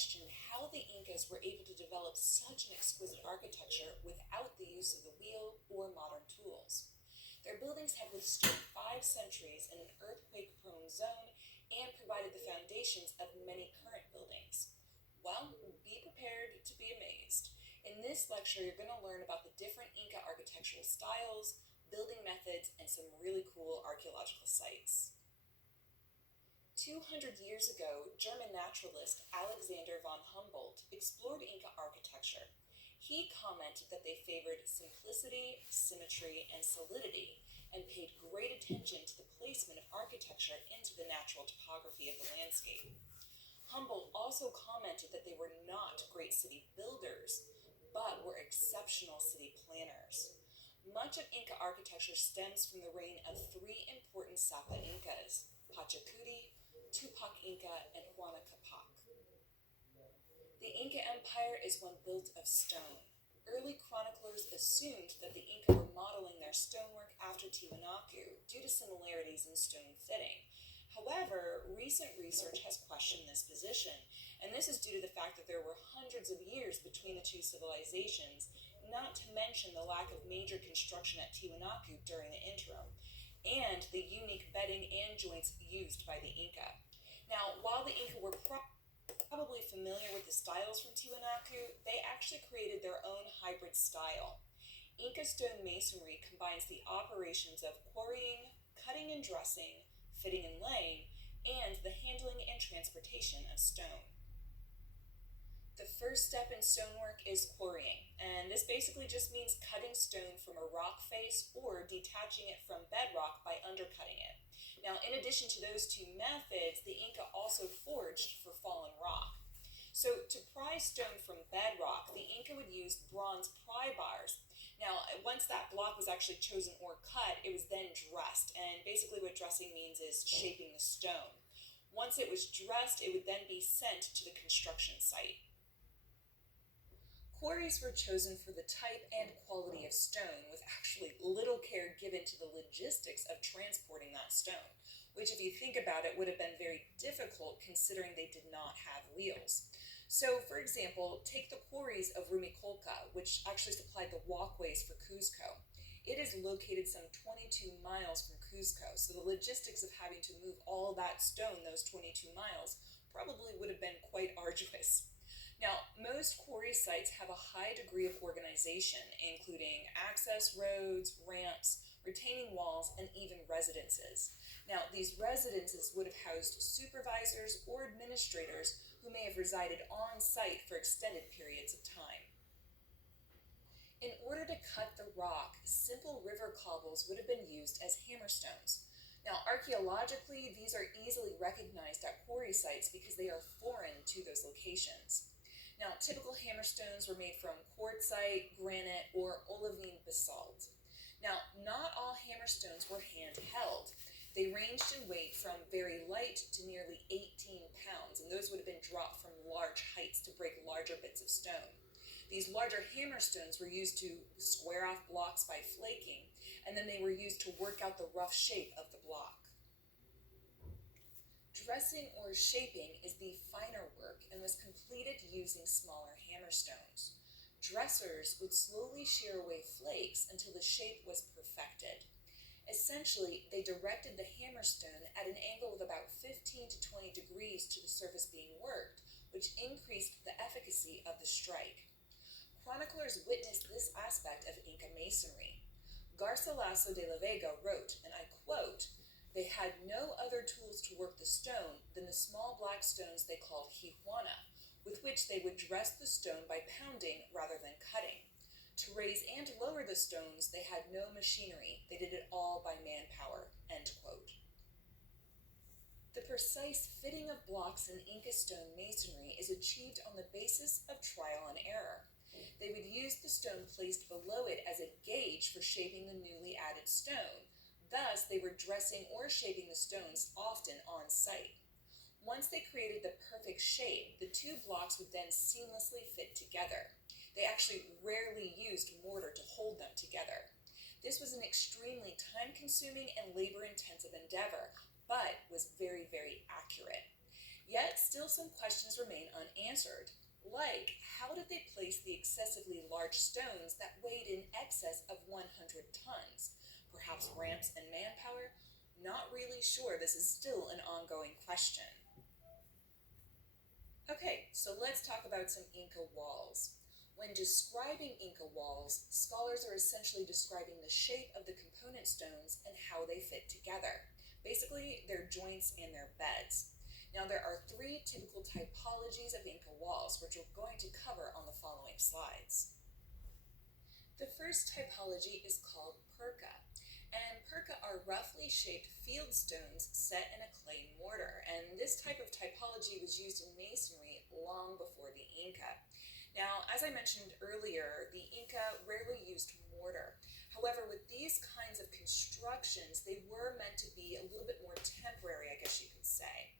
questioned how the Incas were able to develop such an exquisite architecture without the use of the wheel or modern tools. Their buildings have withstood 5 centuries in an earthquake-prone zone and provided the foundations of many current buildings. Well, be prepared to be amazed. In this lecture, you're going to learn about the different Inca architectural styles, building methods, and some really cool archaeological sites. 200 years ago, German naturalist Alexander von Humboldt explored Inca architecture. He commented that they favored simplicity, symmetry, and solidity, and paid great attention to the placement of architecture into the natural topography of the landscape. Humboldt also commented that they were not great city builders, but were exceptional city planners. Much of Inca architecture stems from the reign of 3 important Sapa Incas, Pachacuti, Tupac Inca, and Huayna Capac. The Inca Empire is one built of stone. Early chroniclers assumed that the Inca were modeling their stonework after Tiwanaku due to similarities in stone fitting. However, recent research has questioned this position, and this is due to the fact that there were hundreds of years between the 2 civilizations, not to mention the lack of major construction at Tiwanaku during the interim, and the unique bedding and joints used by the Inca. Now, while the Inca were probably familiar with the styles from Tiwanaku, they actually created their own hybrid style. Inca stone masonry combines the operations of quarrying, cutting and dressing, fitting and laying, and the handling and transportation of stone. The first step in stonework is quarrying, and this basically just means cutting stone from a rock face or detaching it from bedrock by undercutting it. Now, in addition to those 2 methods, the Inca also forged for fallen rock. So, to pry stone from bedrock, the Inca would use bronze pry bars. Now, once that block was actually chosen or cut, it was then dressed, and basically what dressing means is shaping the stone. Once it was dressed, it would then be sent to the construction site. Quarries were chosen for the type and quality of stone, with actually little care given to the logistics of transporting that stone, which, if you think about it, would have been very difficult considering they did not have wheels. So, for example, take the quarries of Rumicolca, which actually supplied the walkways for Cuzco. It is located some 22 miles from Cuzco, so the logistics of having to move all that stone those 22 miles probably would have been quite arduous. Now, most quarry sites have a high degree of organization, including access roads, ramps, retaining walls, and even residences. Now, these residences would have housed supervisors or administrators who may have resided on site for extended periods of time. In order to cut the rock, simple river cobbles would have been used as hammerstones. Now, archaeologically, these are easily recognized at quarry sites because they are foreign to those locations. Now, typical hammerstones were made from quartzite, granite, or olivine basalt. Now, not all hammerstones were handheld. They ranged in weight from very light to nearly 18 pounds, and those would have been dropped from large heights to break larger bits of stone. These larger hammerstones were used to square off blocks by flaking, and then they were used to work out the rough shape of the block. Dressing or shaping is the finer work and was completed using smaller hammerstones. Dressers would slowly shear away flakes until the shape was perfected. Essentially, they directed the hammerstone at an angle of about 15 to 20 degrees to the surface being worked, which increased the efficacy of the strike. Chroniclers witnessed this aspect of Inca masonry. Garcilaso de la Vega wrote, and I quote, "They had no other tools to work the stone than the small black stones they called hijuana, with which they would dress the stone by pounding rather than cutting. To raise and lower the stones, they had no machinery. They did it all by manpower." End quote. The precise fitting of blocks in Inca stone masonry is achieved on the basis of trial and error. They would use the stone placed below it as a gauge for shaping the newly added stone. Thus, they were dressing or shaping the stones often on site. Once they created the perfect shape, the 2 blocks would then seamlessly fit together. They actually rarely used mortar to hold them together. This was an extremely time-consuming and labor-intensive endeavor, but was very, very accurate. Yet, still some questions remain unanswered, like how did they place the excessively large stones that weighed in excess of 100 tons? Perhaps ramps and manpower? Not really sure. This is still an ongoing question. Okay, so let's talk about some Inca walls. When describing Inca walls, scholars are essentially describing the shape of the component stones and how they fit together. Basically, their joints and their beds. Now, there are three typical typologies of Inca walls, which we're going to cover on the following slides. The first typology is called perca, and perca are roughly shaped field stones set in a clay mortar, and this type of typology was used in masonry long before the Inca. Now, as I mentioned earlier, the Inca rarely used mortar. However, with these kinds of constructions, they were meant to be a little bit more temporary, I guess you could say.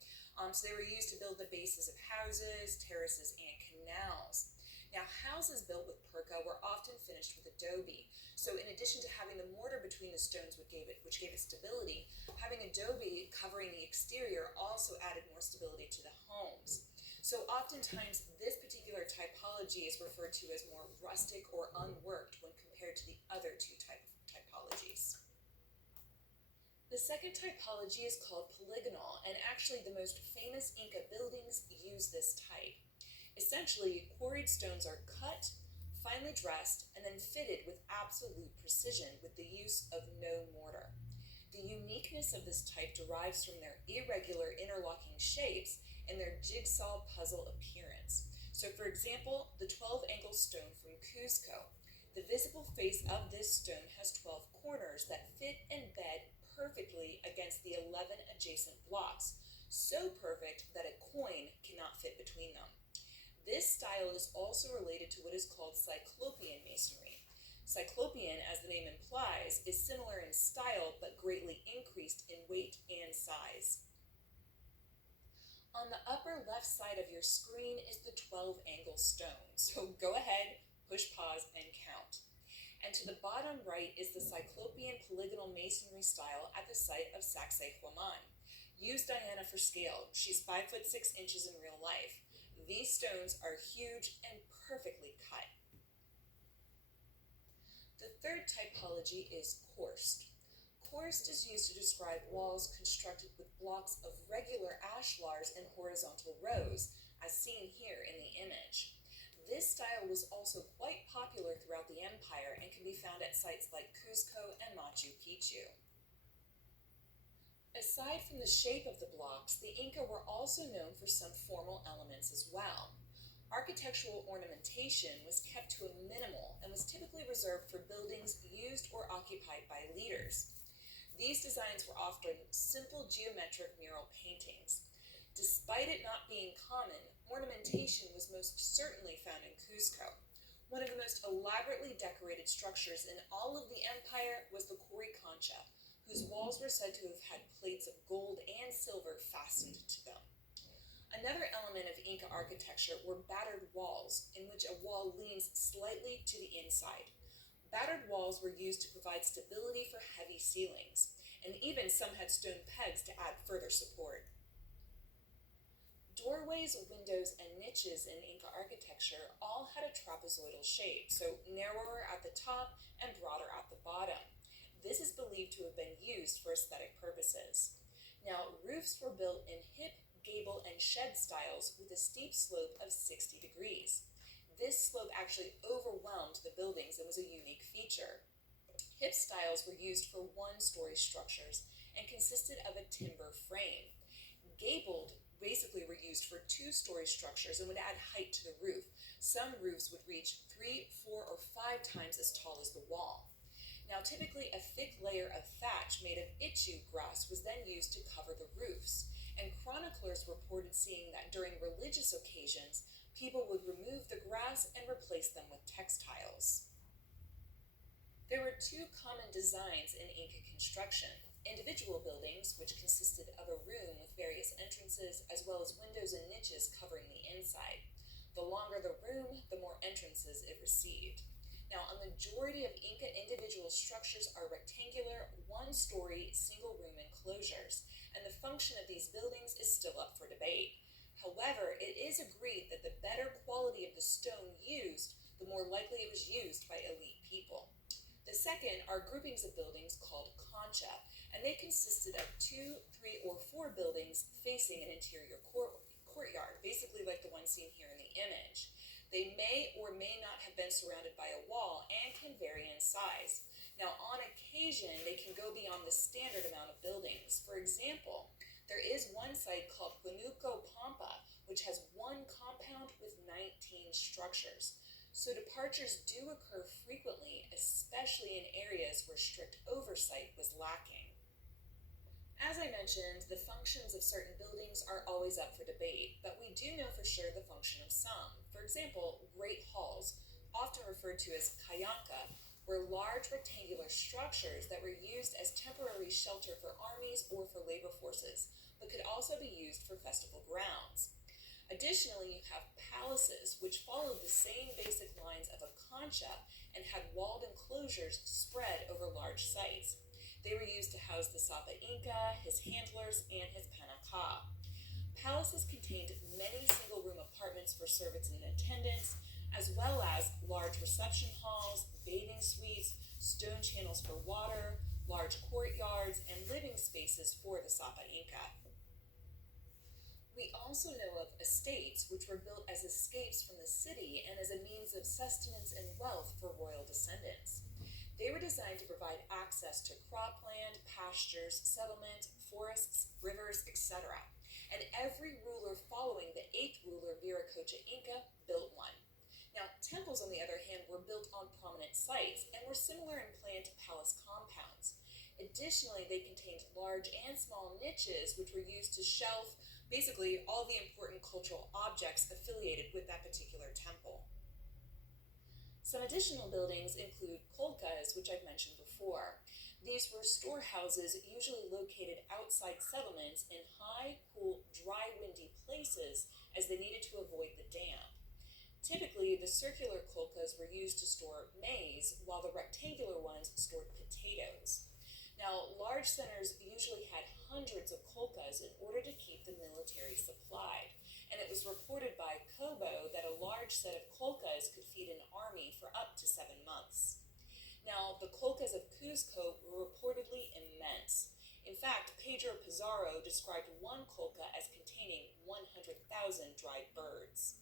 So they were used to build the bases of houses, terraces, and canals. Now, houses built with perca were often finished with adobe. So in addition to having the mortar between the stones which gave it stability, having adobe covering the exterior also added more stability to the homes. So oftentimes this particular typology is referred to as more rustic or unworked when compared to the other two typologies. The second typology is called polygonal, and actually the most famous Inca buildings use this type. Essentially, quarried stones are cut, finely dressed, and then fitted with absolute precision with the use of no mortar. The uniqueness of this type derives from their irregular interlocking shapes and their jigsaw puzzle appearance. So for example, the 12-angle stone from Cuzco. The visible face of this stone has 12 corners that fit and bed perfectly against the 11 adjacent blocks, so perfect that a coin cannot fit between them. This style is also related to what is called Cyclopean masonry. Cyclopean, as the name implies, is similar in style but greatly increased in weight and size. On the upper left side of your screen is the 12-angle stone, so go ahead, push pause, and count. And to the bottom right is the Cyclopean polygonal masonry style at the site of Sacsayhuaman. Use Diana for scale. She's 5'6" in real life. These stones are huge and perfectly cut. The third typology is coursed. Coursed is used to describe walls constructed with blocks of regular ashlars in horizontal rows, as seen here in the image. This style was also quite popular throughout the empire and can be found at sites like Cuzco and Machu Picchu. Aside from the shape of the blocks, the Inca were also known for some formal elements as well. Architectural ornamentation was kept to a minimal and was typically reserved for buildings used or occupied by leaders. These designs were often simple geometric mural paintings. Despite it not being common, ornamentation was most certainly found in Cuzco. One of the most elaborately decorated structures in all of the empire was the Coricancha, whose walls were said to have had plates of gold and silver fastened to them. Another element of Inca architecture were battered walls, in which a wall leans slightly to the inside. Battered walls were used to provide stability for heavy ceilings, and even some had stone pegs to add further support. Doorways, windows, and niches in Inca architecture all had a trapezoidal shape, so narrower at the top and broader at the bottom. This is believed to have been used for aesthetic purposes. Now, roofs were built in hip, gable, and shed styles with a steep slope of 60 degrees. This slope actually overwhelmed the buildings and was a unique feature. Hip styles were used for one-story structures and consisted of a timber frame. Gabled basically were used for two-story structures and would add height to the roof. Some roofs would reach 3, 4, or 5 times as tall as the wall. Now, typically a thick layer of thatch made of ichu grass was then used to cover the roofs, and chroniclers reported seeing that during religious occasions, people would remove the grass and replace them with textiles. There were two common designs in Inca construction: individual buildings, which consisted of a room with various entrances, as well as windows and niches covering the inside. The longer the room, the more entrances it received. Now, a majority of Inca individual structures are rectangular, one-story, single-room enclosures, and the function of these buildings is still up for debate. However, it is agreed that the better quality of the stone used, the more likely it was used by elite people. The second are groupings of buildings called concha, and they consisted of two, three, or four buildings facing an interior courtyard, basically like the one seen here in the image. They may or may not have been surrounded by a wall and can vary in size. Now, on occasion, they can go beyond the standard amount of buildings. For example, there is one site called Huanuco Pampa, which has one compound with 19 structures. So departures do occur frequently, especially in areas where strict oversight was lacking. As I mentioned, the functions of certain buildings are always up for debate, but we do know for sure the function of some. For example, great halls, often referred to as kayanka, were large rectangular structures that were used as temporary shelter for armies or for labor forces, but could also be used for festival grounds. Additionally, you have palaces, which followed the same basic lines of a concha and had walled enclosures spread over large sites. They were used to house the Sapa Inca, his handlers, and his panaka. Palaces contained many single-room apartments for servants and attendants, as well as large reception halls, bathing suites, stone channels for water, large courtyards, and living spaces for the Sapa Inca. We also know of estates, which were built as escapes from the city and as a means of sustenance and wealth for royal descendants. They were designed to provide access to cropland, pastures, settlement, forests, rivers, etc. And every ruler following the 8th ruler, Viracocha Inca, built one. Now, temples, on the other hand, were built on prominent sites and were similar in plan to palace compounds. Additionally, they contained large and small niches, which were used to shelf basically all the important cultural objects affiliated with that particular temple. Some additional buildings include kolkas, which I've mentioned before. These were storehouses usually located outside settlements in high, cool, dry, windy places as they needed to avoid the damp. Typically, the circular kolkas were used to store maize, while the rectangular ones stored potatoes. Now, large centers usually had hundreds of kolkas in order to keep the military supplied, and it was reported by Kobo that a large set of kolkas could feed an army for up to 7 months. Now, the kolkas of Cuzco were reportedly immense. In fact, Pedro Pizarro described one kolka as containing 100,000 dried birds.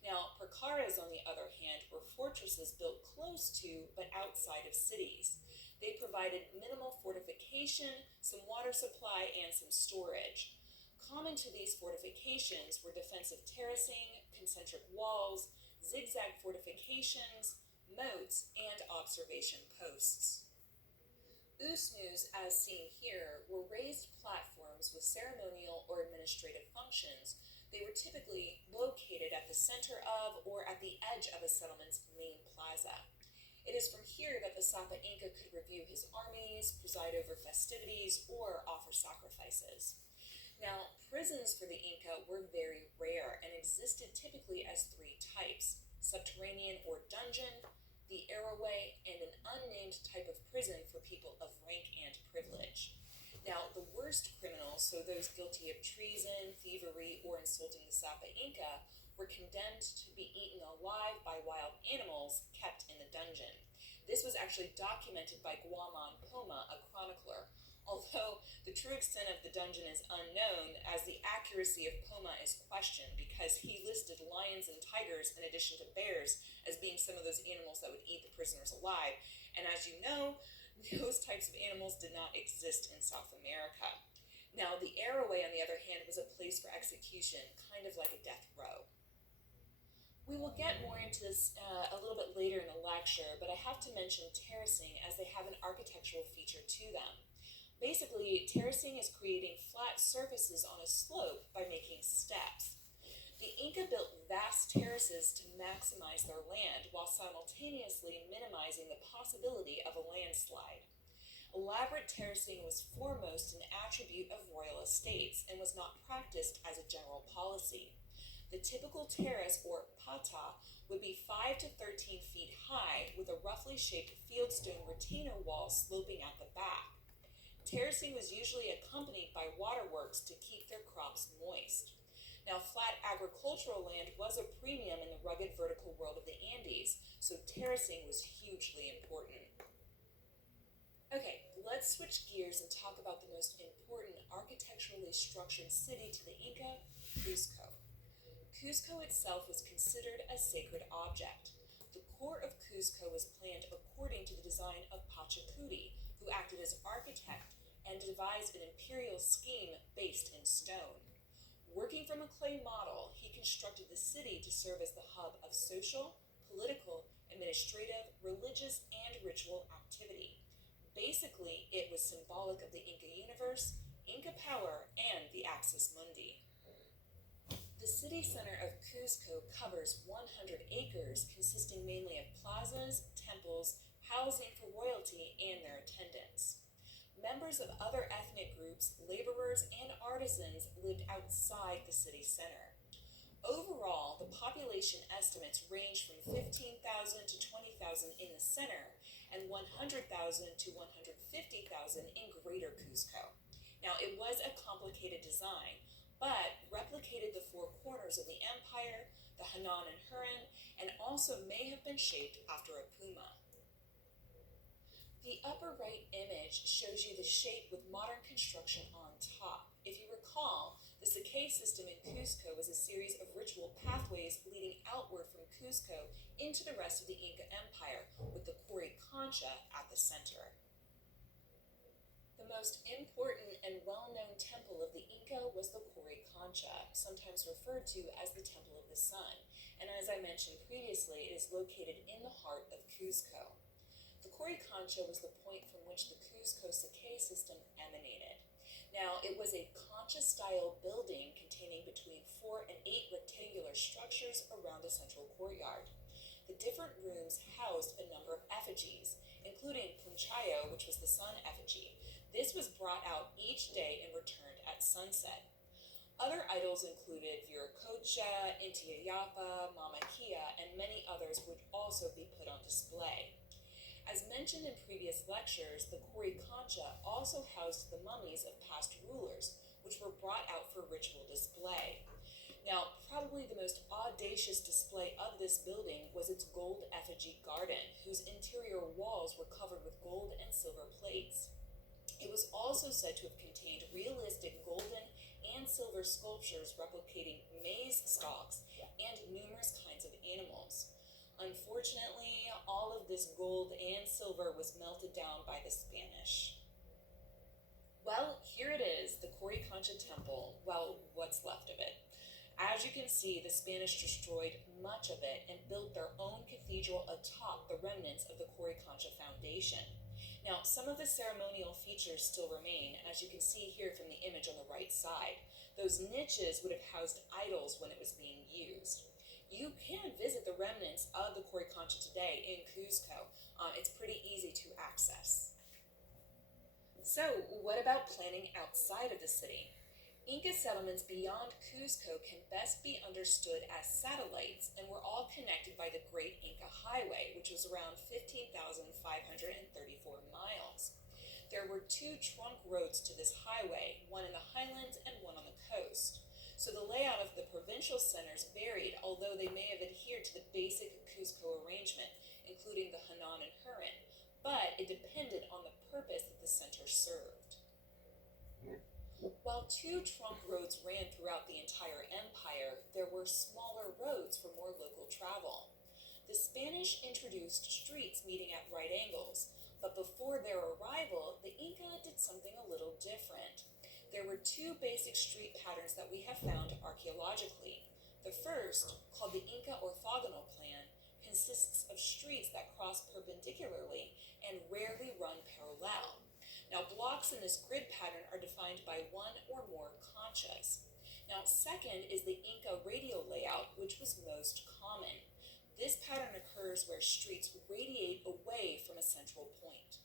Now, Percaras, on the other hand, were fortresses built close to but outside of cities. They provided minimal fortification, some water supply, and some storage. Common to these fortifications were defensive terracing, concentric walls, zigzag fortifications, moats, and observation posts. Usnus, as seen here, were raised platforms with ceremonial or administrative functions. They were typically located at the center of or at the edge of a settlement's main plaza. It is from here that the Sapa Inca could review his armies, preside over festivities, or offer sacrifices. Now, prisons for the Inca were very rare and existed typically as 3 types: subterranean or dungeon, the arrowway, and an unnamed type of prison for people of rank and privilege. Now, the worst criminals, so those guilty of treason, thievery, or insulting the Sapa Inca, were condemned to be eaten alive by wild animals kept in the dungeon. This was actually documented by Guaman Poma, a chronicler, although the true extent of the dungeon is unknown, as the accuracy of Poma is questioned because he listed lions and tigers in addition to bears as being some of those animals that would eat the prisoners alive. And as you know, those types of animals did not exist in South America. Now, the arrowway, on the other hand, was a place for execution, kind of like a death row. We will get more into this a little bit later in the lecture, but I have to mention terracing as they have an architectural feature to them. Basically, terracing is creating flat surfaces on a slope by making steps. The Inca built vast terraces to maximize their land while simultaneously minimizing the possibility of a landslide. Elaborate terracing was foremost an attribute of royal estates and was not practiced as a general policy. The typical terrace, or pata, would be 5 to 13 feet high with a roughly shaped fieldstone retainer wall sloping at the back. Terracing was usually accompanied by waterworks to keep their crops moist. Now, flat agricultural land was a premium in the rugged vertical world of the Andes, so terracing was hugely important. Okay, let's switch gears and talk about the most important architecturally structured city to the Inca, Cusco. Cusco itself was considered a sacred object. The core of Cusco was planned according to the design of Pachacuti, who acted as architect and devised an imperial scheme based in stone. Working from a clay model, he constructed the city to serve as the hub of social, political, administrative, religious, and ritual activity. Basically, it was symbolic of the Inca universe, Inca power, and the Axis Mundi. The city center of Cusco covers 100 acres, consisting mainly of plazas, temples, housing for royalty, and their attendants. Members of other ethnic groups, laborers, and artisans lived outside the city center. Overall, the population estimates range from 15,000 to 20,000 in the center and 100,000 to 150,000 in Greater Cusco. Now, it was a complicated design, but replicated the four corners of the empire, the Hanan and Huron, and also may have been shaped after a puma. The upper right image shows you the shape with modern construction on top. If you recall, the Saque system in Cusco was a series of ritual pathways leading outward from Cusco into the rest of the Inca Empire, with the Concha at the center. The most important and well-known temple of the Inca was the Concha, sometimes referred to as the Temple of the Sun, and as I mentioned previously, it is located in the heart of Cusco. The Concha was the point from which the Cusco Saque system emanated. Now, it was a concha-style building containing between 4 and 8 rectangular structures around a central courtyard. The different rooms housed a number of effigies, including Punchayo, which was the sun effigy. This was brought out each day and returned at sunset. Other idols included Viracocha, Intiayapa, Mama Kia, and many others would also be put on display. As mentioned in previous lectures, the Concha also housed the mummies of past rulers, which were brought out for ritual display. Now, probably the most audacious display of this building was its gold effigy garden, whose interior walls were covered with gold and silver plates. It was also said to have contained realistic golden and silver sculptures replicating maize stalks and numerous kinds of animals. Unfortunately, all of this gold and silver was melted down by the Spanish. Well, here it is, the Concha Temple. Well, what's left of it. As you can see, the Spanish destroyed much of it and built their own cathedral atop the remnants of the Concha foundation. Now, some of the ceremonial features still remain, as you can see here from the image on the right side. Those niches would have housed idols when it was being used. You can visit the remnants of the Concha today in Cusco. It's pretty easy to access. So, what about planning outside of the city? Inca settlements beyond Cusco can best be understood as satellites and were all connected by the Great Inca Highway, which was around 15,534 miles. There were 2 trunk roads to this highway, one in the highlands and one on the coast. So the layout of the provincial centers varied, although they may have adhered to the basic Cusco arrangement, including the Hanan and Huron, but it depended on the purpose that the center served. While 2 trunk roads ran throughout the entire empire, there were smaller roads for more local travel. The Spanish introduced streets meeting at right angles, but before their arrival, the Inca did something a little different. There were 2 basic street patterns that we have found archaeologically. The first, called the Inca orthogonal plan, consists of streets that cross perpendicularly and rarely run parallel. Now, blocks in this grid pattern are defined by 1 or more conchas. Now, second is the Inca radial layout, which was most common. This pattern occurs where streets radiate away from a central point.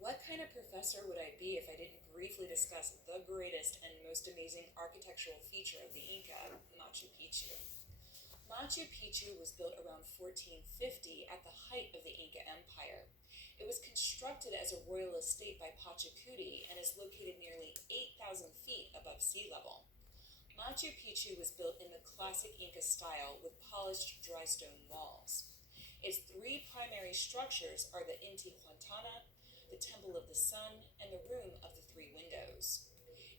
What kind of professor would I be if I didn't briefly discuss the greatest and most amazing architectural feature of the Inca, Machu Picchu? Machu Picchu was built around 1450 at the height of the Inca Empire. It was constructed as a royal estate by Pachacuti and is located nearly 8,000 feet above sea level. Machu Picchu was built in the classic Inca style with polished dry stone walls. Its three primary structures are the Intihuatana, the Temple of the Sun, and the Room of the Three Windows.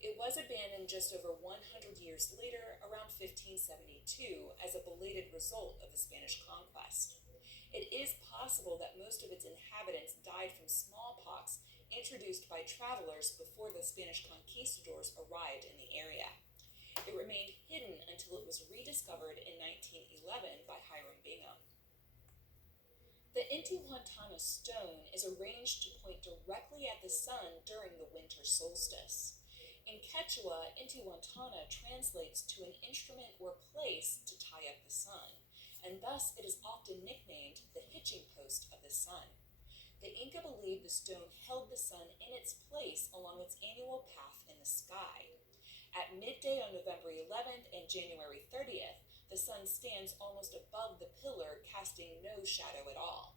It was abandoned just over 100 years later, around 1572, as a belated result of the Spanish conquest. It is possible that most of its inhabitants died from smallpox introduced by travelers before the Spanish conquistadors arrived in the area. It remained hidden until it was rediscovered in 1911 by Hiram Bingham. The Intihuatana stone is arranged to point directly at the sun during the winter solstice. In Quechua, Intihuatana translates to an instrument or place to tie up the sun, and thus it is often nicknamed the hitching post of the sun. The Inca believed the stone held the sun in its place along its annual path in the sky. At midday on November 11th and January 30th, the sun stands almost above the pillar, casting no shadow at all.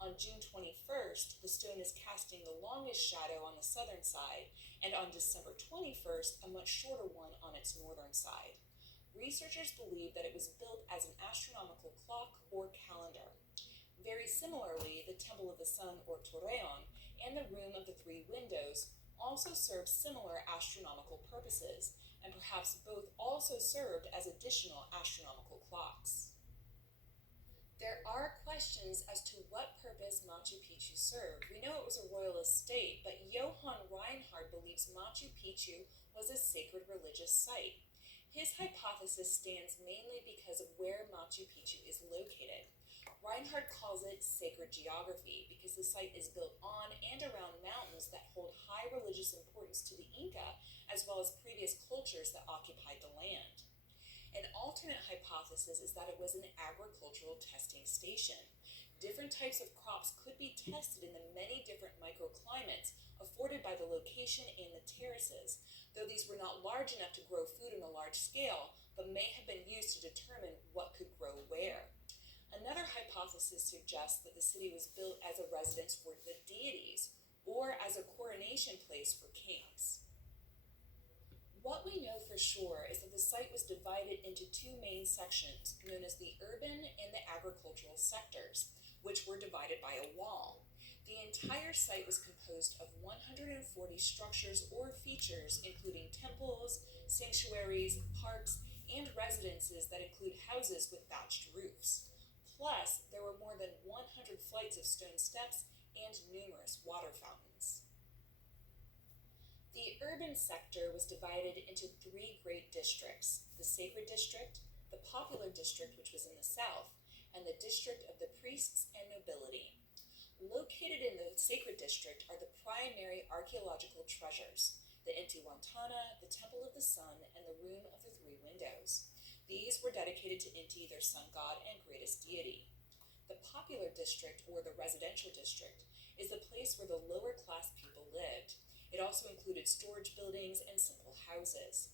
On June 21st, the stone is casting the longest shadow on the southern side, and on December 21st, a much shorter one on its northern side. Researchers believe that it was built as an astronomical clock or calendar. Very similarly, the Temple of the Sun, or Torreon, and the Room of the Three Windows also served similar astronomical purposes, and perhaps both also served as additional astronomical clocks. There are questions as to what purpose Machu Picchu served. We know it was a royal estate, but Johann Reinhard believes Machu Picchu was a sacred religious site. His hypothesis stands mainly because of where Machu Picchu is located. Reinhard calls it sacred geography because the site is built on and around mountains that hold high religious importance to the Inca, as well as previous cultures that occupied the land. An alternate hypothesis is that it was an agricultural testing station. Different types of crops could be tested in the many different microclimates afforded by the location and the terraces, though these were not large enough to grow food on a large scale, but may have been used to determine what could grow where. Another hypothesis suggests that the city was built as a residence for the deities, or as a coronation place for kings. What we know for sure is that the site was divided into two main sections, known as the urban and the agricultural sectors, which were divided by a wall. The entire site was composed of 140 structures or features, including temples, sanctuaries, parks, and residences that include houses with thatched roofs. Plus, there were more than 100 flights of stone steps and numerous water fountains. The urban sector was divided into three great districts: the Sacred District, the Popular District, which was in the south, and the District of the Priests and Nobility. Located in the Sacred District are the primary archaeological treasures: the Intihuatana, the Temple of the Sun, and the Room of the Three Windows. These were dedicated to Inti, their sun god and greatest deity. The Popular District, or the Residential District, is the place where the lower class people lived. It also included storage buildings and simple houses.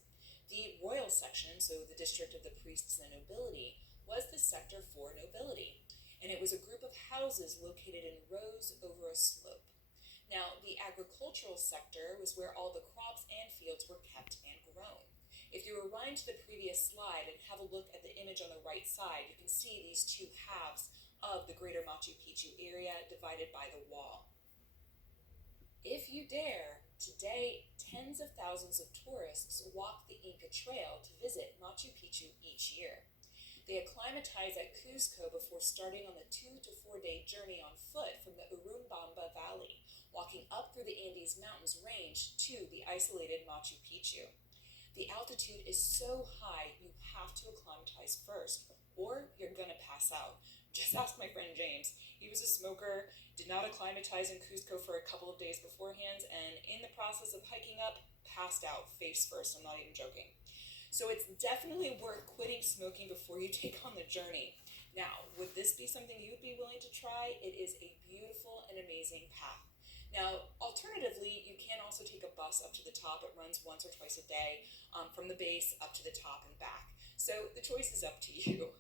The royal section, so the district of the priests and nobility, was the sector for nobility, and it was a group of houses located in rows over a slope. Now, the agricultural sector was where all the crops and fields were kept and grown. If you rewind to the previous slide and have a look at the image on the right side, you can see these two halves of the greater Machu Picchu area divided by the wall. If you dare, today tens of thousands of tourists walk the Inca Trail to visit Machu Picchu each year. They acclimatize at Cuzco before starting on the 2 to 4 day journey on foot from the Urubamba Valley, walking up through the Andes Mountains range to the isolated Machu Picchu. The altitude is so high you have to acclimatize first, or you're gonna pass out. Just ask my friend James. He was a smoker, did not acclimatize in Cuzco for a couple of days beforehand, and in the process of hiking up, passed out face first. I'm not even joking. So it's definitely worth quitting smoking before you take on the journey. Now, would this be something you would be willing to try? It is a beautiful and amazing path. Now, alternatively, you can also take a bus up to the top. It runs once or twice a day from the base up to the top and back. So the choice is up to you.